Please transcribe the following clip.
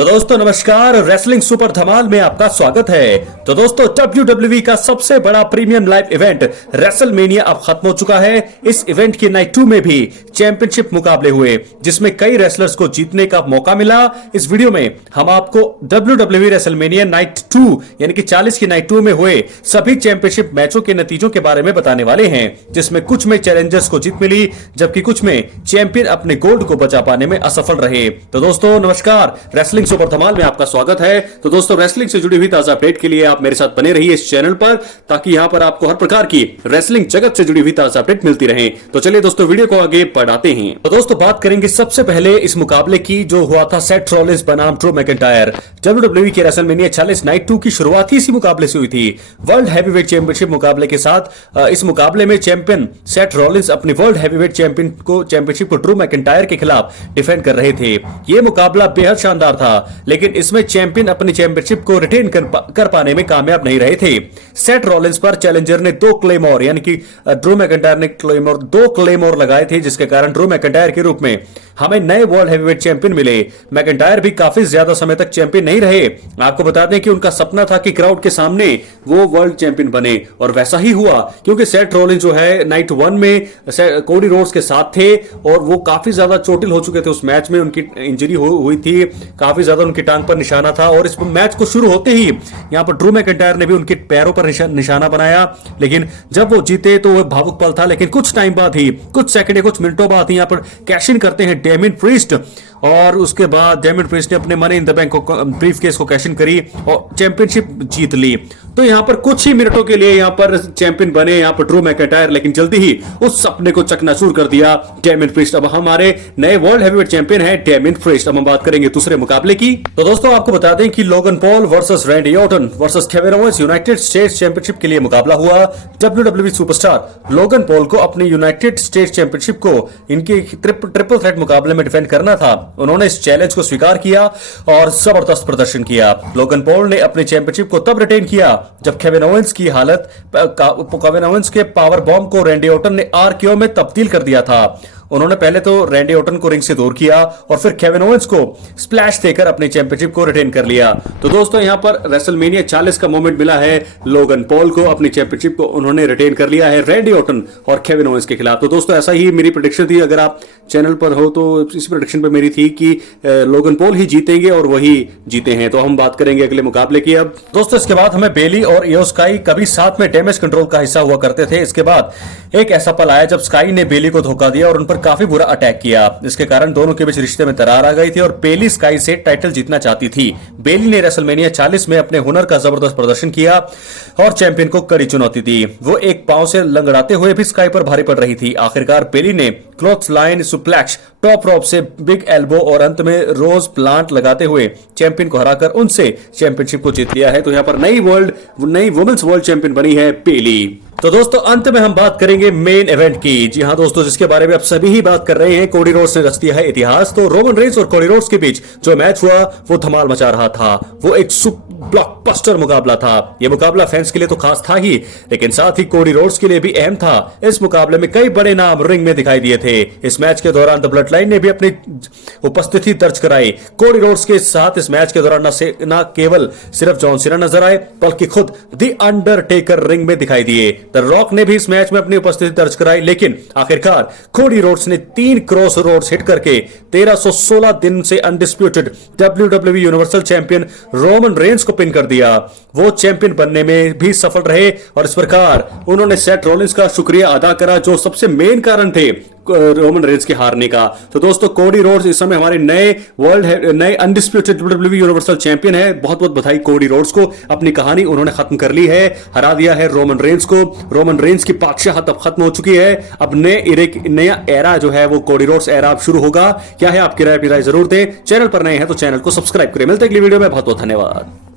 तो दोस्तों नमस्कार, रेसलिंग सुपर धमाल में आपका स्वागत है। तो दोस्तों WWE का सबसे बड़ा प्रीमियम लाइव इवेंट रेसलमेनिया अब खत्म हो चुका है। इस इवेंट की नाइट 2 में भी चैंपियनशिप मुकाबले हुए जिसमें कई रेसलर्स को जीतने का मौका मिला। इस वीडियो में हम आपको WWE रेसलमेनिया नाइट 2 यानी कि 40 की नाइट 2 में हुए सभी चैंपियनशिप मैचों के नतीजों के बारे में बताने वाले हैं, जिसमें कुछ में चैलेंजर्स को जीत मिली जबकि कुछ में चैंपियन अपने गोल्ड को बचा पाने में असफल रहे। तो दोस्तों नमस्कार, रेसलिंग सुपर धमाल में आपका स्वागत है। तो दोस्तों रेसलिंग से जुड़ी हुई ताजा अपडेट के लिए आप मेरे साथ बने रहिए इस चैनल पर, ताकि यहां पर आपको हर प्रकार की रेसलिंग जगत से जुड़ी हुई ताजा अपडेट मिलती रहे। तो चलिए दोस्तों वीडियो को आगे बढ़ाते हैं। तो दोस्तों बात करेंगे सबसे पहले इस मुकाबले की जो हुआ था सेथ रॉलिंस बनाम ड्रू मैकिंटायर। WWE के रेसलमेनिया 40 नाइट 2 की शुरुआत ही इसी मुकाबले से हुई थी। वर्ल्ड हैवीवेट चैंपियनशिप मुकाबले के साथ इस मुकाबले में चैंपियन सेथ रॉलिंस अपनी वर्ल्ड हैवीवेट चैंपियनशिप को ड्रू मैकिंटायर के खिलाफ डिफेंड कर रहे थे। यह मुकाबला बेहद शानदार था, लेकिन इसमें चैंपियन अपनी चैंपियनशिप को रिटेन कर पाने में कामयाब नहीं रहे थे। सेथ रॉलिंस पर चैलेंजर ने 2 क्लेमोर यानी कि ड्रू मैकिंटायर ने 2 क्लेमोर लगाए थे, जिसके कारण ड्रू मैकिंटायर के रूप में हमें नए वर्ल्ड हैवीवेट चैंपियन मिले। मैकिंटायर भी काफी ज्यादा समय तक चैंपियन नहीं रहे। आपको बता दें कि उनका सपना था कि क्राउड के सामने वो वर्ल्ड चैंपियन बने, और वैसा ही हुआ, क्योंकि सेथ रॉलिंस जो है नाइट 1 में कोडी रोड्स के साथ थे और वो काफी ज्यादा चोटिल हो चुके थे। उस मैच में उनकी इंजरी हुई थी, काफी ज्यादा उनकी टांग पर निशाना था, और इस मैच को शुरू होते ही यहां पर ड्रू मैकिंटायर ने भी उनके पैरों पर निशाना बनाया। लेकिन जब वो जीते तो वह भावुक पल था, लेकिन कुछ टाइम बाद ही, कुछ सेकंड या कुछ मिनटों बाद ही यहां पर कैश इन करते हैं डेमियन प्रीस्ट, और उसके बाद डेमियन प्रीस्ट ने अपने money in the bank brief case को कैश इन करी और चैंपियनशिप जीत ली। तो यहां पर कुछ ही मिनटों के लिए यहां पर चैंपियन बने यहां पर ड्रू मैकिंटायर, लेकिन जल्दी ही उस सपने को चकनाचूर कर दिया डेमियन प्रीस्ट। अब हमारे नए वर्ल्ड हैवीवेट चैंपियन है डेमियन प्रीस्ट। अब हम बात करेंगे दूसरे मुकाबले की। तो दोस्तों आपको बता दें कि Logan Paul versus Randy Orton versus Kevin Owens United states championship के लिए मुकाबला हुआ। WWE सुपरस्टार लोगन पॉल को अपनी यूनाइटेड स्टेट्स चैंपियनशिप को इनके ट्रिपल थ्रेट मुकाबले में डिफेंड करना था। उन्होंने इस चैलेंज को स्वीकार किया और जबरदस्त प्रदर्शन किया। लोगन पॉल ने अपनी चैंपियनशिप को तब रिटेन किया जब केविन ओवेंस के पावर बॉम्ब को रैंडी ऑर्टन ने RKO में तब्दील कर दिया था। उन्होंने पहले तो रैंडी ऑर्टन को रिंग से दूर किया और फिर केविन ओवेंस को स्प्लैश देकर अपनी चैंपियनशिप को रिटेन कर लिया। तो दोस्तों यहां पर रेसलमेनिया 40 का मोमेंट मिला है लोगन पॉल को, अपनी चैंपियनशिप को उन्होंने रिटेन कर लिया है रैंडी ऑर्टन और केविन ओवेंस के खिलाफ। तो दोस्तों ऐसा ही मेरी प्रेडिक्शन थी, अगर आप चैनल पर हो तो इस प्रेडिक्शन पर मेरी थी कि लोगन पॉल ही जीतेंगे और वही जीते हैं। तो हम बात करेंगे अगले मुकाबले की। अब दोस्तों इसके बाद हमें बेली और इयो स्काई कभी साथ में डैमेज कंट्रोल का हिस्सा हुआ करते थे। इसके बाद एक ऐसा पल आया जब स्काई ने बेली को धोखा दिया और उन पर काफी बुरा अटैक किया। इसके कारण दोनों के बीच रिश्ते में दरार आ गई थी और बेली स्काई से टाइटल जीतना चाहती थी। बेली ने रेसलमेनिया 40 में अपने हुनर का जबरदस्त प्रदर्शन किया और चैंपियन को कड़ी चुनौती दी। वो एक पांव से लंगड़ाते हुए भी स्काई पर भारी पड़ रही थी। आखिरकार बेली ने क्लॉथ लाइन सुप्लेक्स, टॉप रॉप से बिग एल्बो और अंत में रोज प्लांट लगाते हुए चैंपियन को हराकर उनसे चैंपियनशिप को जीत लिया है। तो यहां पर नई वुमेन्स वर्ल्ड चैंपियन बनी है बेली। तो दोस्तों अंत में हम बात करेंगे मेन इवेंट की। जी हां दोस्तों, जिसके बारे में आप सभी ही बात कर रहे हैं। कोडी रोड्स ने रच दिया है इतिहास। तो रोमन रेंस और कोडी रोड्स के बीच जो मैच हुआ वो धमाल मचा रहा था। वो एक ब्लॉकबस्टर मुकाबला था। यह मुकाबला फैंस के लिए तो खास था ही, लेकिन साथ ही कोडी रोड्स के लिए भी अहम था। इस मुकाबले में कई बड़े नाम रिंग में दिखाई दिए थे। इस मैच के दौरान द ब्लड लाइन ने भी अपनी उपस्थिति दर्ज कराई। कोडी रोड्स के साथ इस मैच के दौरान न केवल सिर्फ जॉन सीना नजर आए, बल्कि खुद द अंडरटेकर रिंग में दिखाई दिए। द रॉक ने भी इस मैच में अपनी उपस्थिति दर्ज कराई, लेकिन आखिरकार कोडी रोड्स ने 3 क्रॉस रोड्स हिट करके 1316 दिन से undisputed WWE universal champion Roman Reigns को पिन कर दिया। वो चैंपियन बनने में भी सफल रहे और इस प्रकार उन्होंने सेथ रॉलिंस का शुक्रिया अदा करा, जो सबसे मेन कारण थे रोमन रेंस के हारने का। तो दोस्तों कोडी रोड्स इस समय हमारे नए अनडिस्प्यूटेड WWE यूनिवर्सल चैंपियन है। बहुत बहुत बधाई कोडी रोड्स को, अपनी कहानी उन्होंने खत्म कर ली है, हरा दिया है रोमन रेंस को। रोमन रेंस की बादशाहत अब खत्म हो चुकी है। अब नया एरा जो है वो कोडी रोड्स एरा अब शुरू होगा। क्या है आपकी राय? अपनी राय जरूर दें। चैनल पर नए हैं तो चैनल को सब्सक्राइब करें। मिलते हैं अगली वीडियो में। बहुत बहुत धन्यवाद।